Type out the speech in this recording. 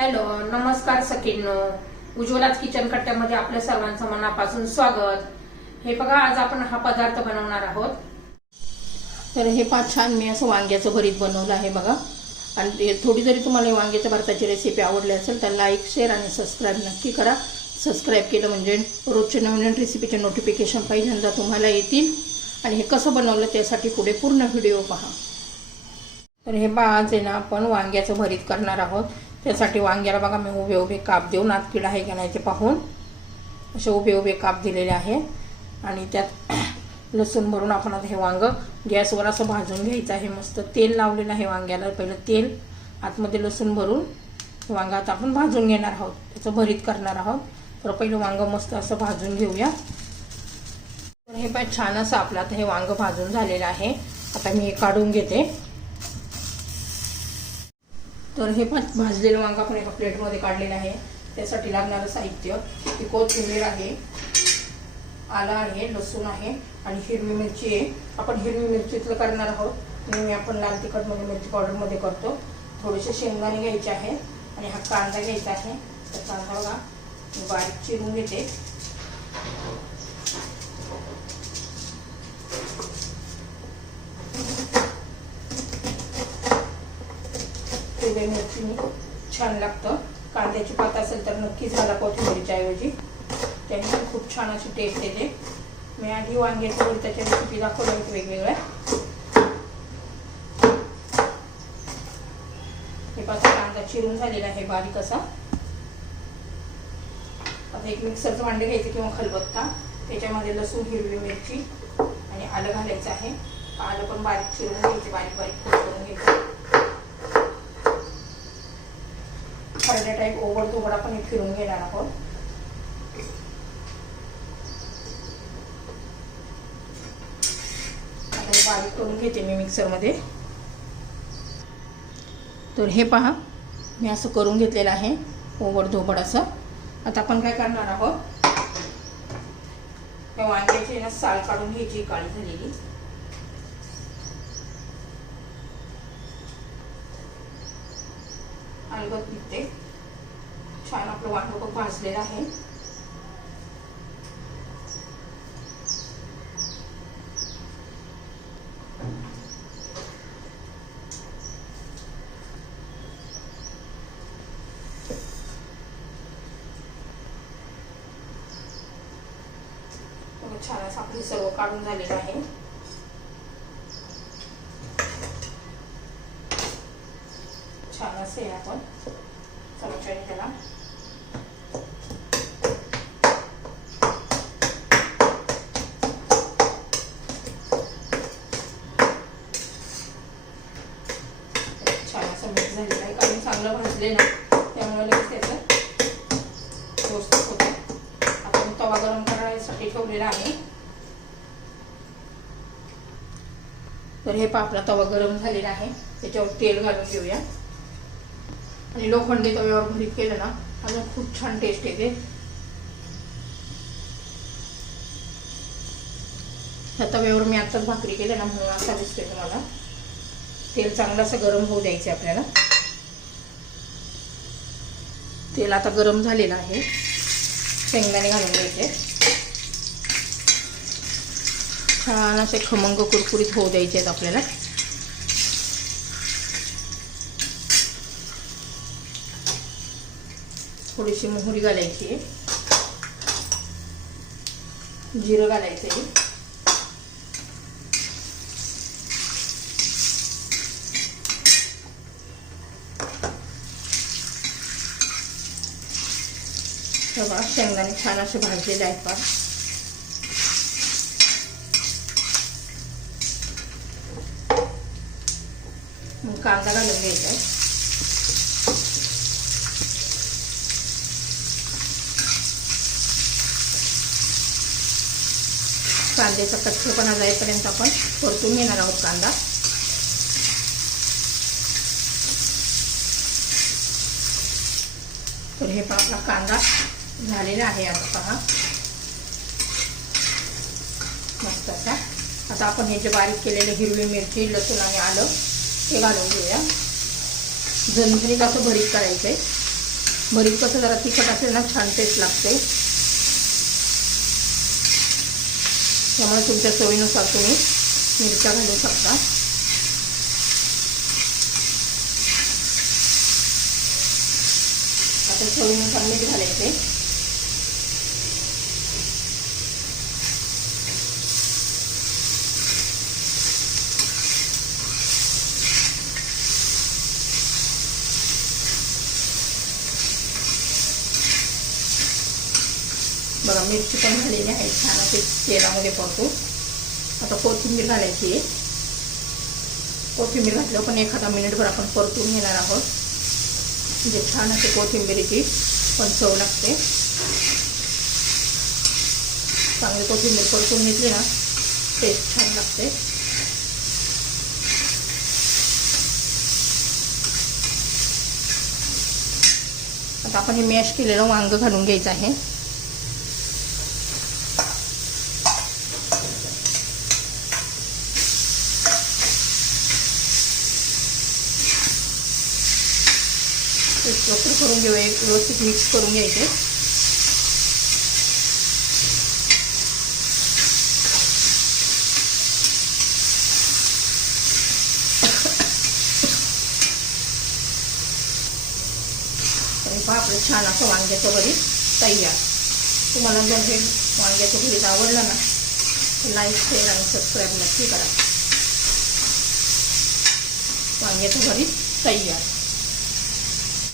Hello, नमस्कार सखींनो. उज्ज्वलाच kitchen कट्ट्यामध्ये आपल्या सर्वांचं मनापासून स्वागत. हे बघा, आज आपण हा पदार्थ बनवणार आहोत. तर हे पाच छान मी असं वांग्याचं भरीत बनवलं आहे बघा. आणि थोडी जरी तुम्हाला वांग्याच्या भरताची रेसिपी आवडली असेल तर लाईक, शेअर आणि सबस्क्राईब नक्की करा. सबस्क्राईब केलं म्हणजे रोजच्या नवीन रेसिपीचे नोटिफिकेशन पहिल्यांदा तुम्हाला येतील. आणि हे कसं बनवलं त्यासाठी पुढे पूर्ण व्हिडिओ पहा. तर हे आज आहे ना आपण वांग्याचं भरीत करणार आहोत. त्यासाठी वांग्याला बघा मी उभे उभे काप देऊन आत किडा आहे का नाही ते पाहून असे उभे उभे काप दिलेले आहे. आणि त्यात लसूण भरून आपण आता हे वांग गॅसवर असं भाजून घ्यायचं आहे. मस्त तेल लावलेलं आहे वांग्याला. पहिलं तेल, आतमध्ये लसूण भरून वांग आता आपण भाजून घेणार आहोत. त्याचं भरीत करणार आहोत. तर पहिलं वांग मस्त असं भाजून घेऊया. तर हे पाय छान असं आपलं आता हे वांग भाजून झालेलं आहे. आता मी हे काढून घेते. तर हे पण भाजलेलं वांग आपण एका प्लेटमध्ये काढलेलं आहे. त्यासाठी लागणारं साहित्य कोथिंबीर आहे, आला आहे, लसूण आहे आणि हिरवी मिरची आहे. आपण हिरवी मिरचीतलं करणार आहोत. नेहमी आपण लाल तिखटमध्ये मिरची पावडरमध्ये करतो. थोडेसे शेंगदाणे घ्यायचे आहे आणि हा कांदा घ्यायचा आहे. तर कांदा बघा बारीक चिरून घेते. हिरवी मिरची छान लागतं. कांद्याची पात असेल तर नक्कीच घाला कोथिंबीरच्या ऐवजी, त्याने खूप छान अशी टेस्ट येते. मी आधी वांग्याच्या भरताच्या रेसिपी दाखवल्या आहेत वेगवेगळ्या. हे पासून कांदा चिरून झालेला आहे बारीक असा. आता एक मिक्सरचं भांडे घ्यायचं किंवा खलबत्ता. त्याच्यामध्ये लसूण, हिरवी मिरची आणि आलं घालायचं आहे. आलं पण बारीक चिरून घ्यायचे, बारीक बारीक करून घ्यायचं. खरड्या टाईप ओबड आपण हे फिरून घेणार आहोत. आता हे बारीक करून घेते मी मिक्सरमध्ये. तर हे पहा मी असं करून घेतलेलं आहे ओबड असं. आता आपण काय करणार आहोत, त्या वांग्याची ना साल काढून घ्यायची, काळी झालेली. अलगद निघते. छान आपलं वांग पण भाजलेलं आहे. छान असं आपली सर्व काढून झालेलं आहे. छान असे आपण चमच्याने त्याला छान असं मिक्स झालेलं आहे. कारण चांगलं भाजले ना त्यामुळे लगेच त्याचं व्यवस्थित होतं. आपण तवा गरम करण्यासाठी ठेवलेला आहे. तर हे आपला तवा गरम झालेला आहे. त्याच्यावर तेल घालून घेऊया. आणि लोखंडी तव्यावर भरीत केलं ना अजून खूप छान टेस्ट येते. ह्या तव्यावर मी आताच भाकरी केल्या ना म्हणून असा दिसतोय तुम्हाला. तेल चांगलं असं गरम होऊ द्यायचं आपल्याला. तेल आता गरम झालेलं आहे. शेंगदाणे घालून घ्यायचे. छान असे खमंग कुरकुरीत होऊ द्यायचे आहेत आपल्याला. थोडीशी मोहरी घालायची आहे, जिरं घालायचं आहे. बघा शेंगदाणे छान असे भाजलेले आहेत पहा. कांदा घालून घ्यायचा आहे. कांद्याचा कच्चेपणा जाईपर्यंत आपण परतून घेणार आहोत कांदा. तर हे आपला कांदा झालेला आहे. आता पहा मस्त असा. आता आपण हे जे बारीक केलेले हिरवी मिरची, लसूण आणि आलं ते घालून घेऊया. झणझणीत असं भरीत करायचं आहे. भरीत कसं जरा तिखट असेल ना छान टेस्ट लागते. त्यामुळे तुमच्या चवीनुसार तुम्ही मिरच्या घालू शकता. आता चवीनुसार मीठ घालायचे. बघा मिरची पण झालेली आहे छान असे तेलामध्ये परतू. आता कोथिंबीर घालायची आहे. कोथिंबीर घातल्यावर पण एखादा मिनिटभर आपण परतून घेणार आहोत. म्हणजे छान असे कोथिंबीरीची पण चव लागते. चांगली कोथिंबीर परतून घेतली ना टेस्ट छान लागते. आता आपण हे मॅश केलेलं वांग घालून घ्यायचं आहे. एकत्र करून घेऊया. व्यवस्थित मिक्स करून घ्यायचे. तरी पहा आपलं छान असं वांग्याचं भरीत तयार. तुम्हाला जर हे वांग्याचं भरीत आवडलं ना तर लाईक शेअर आणि सबस्क्राईब नक्की करा. वांग्याचं भरीत तयार.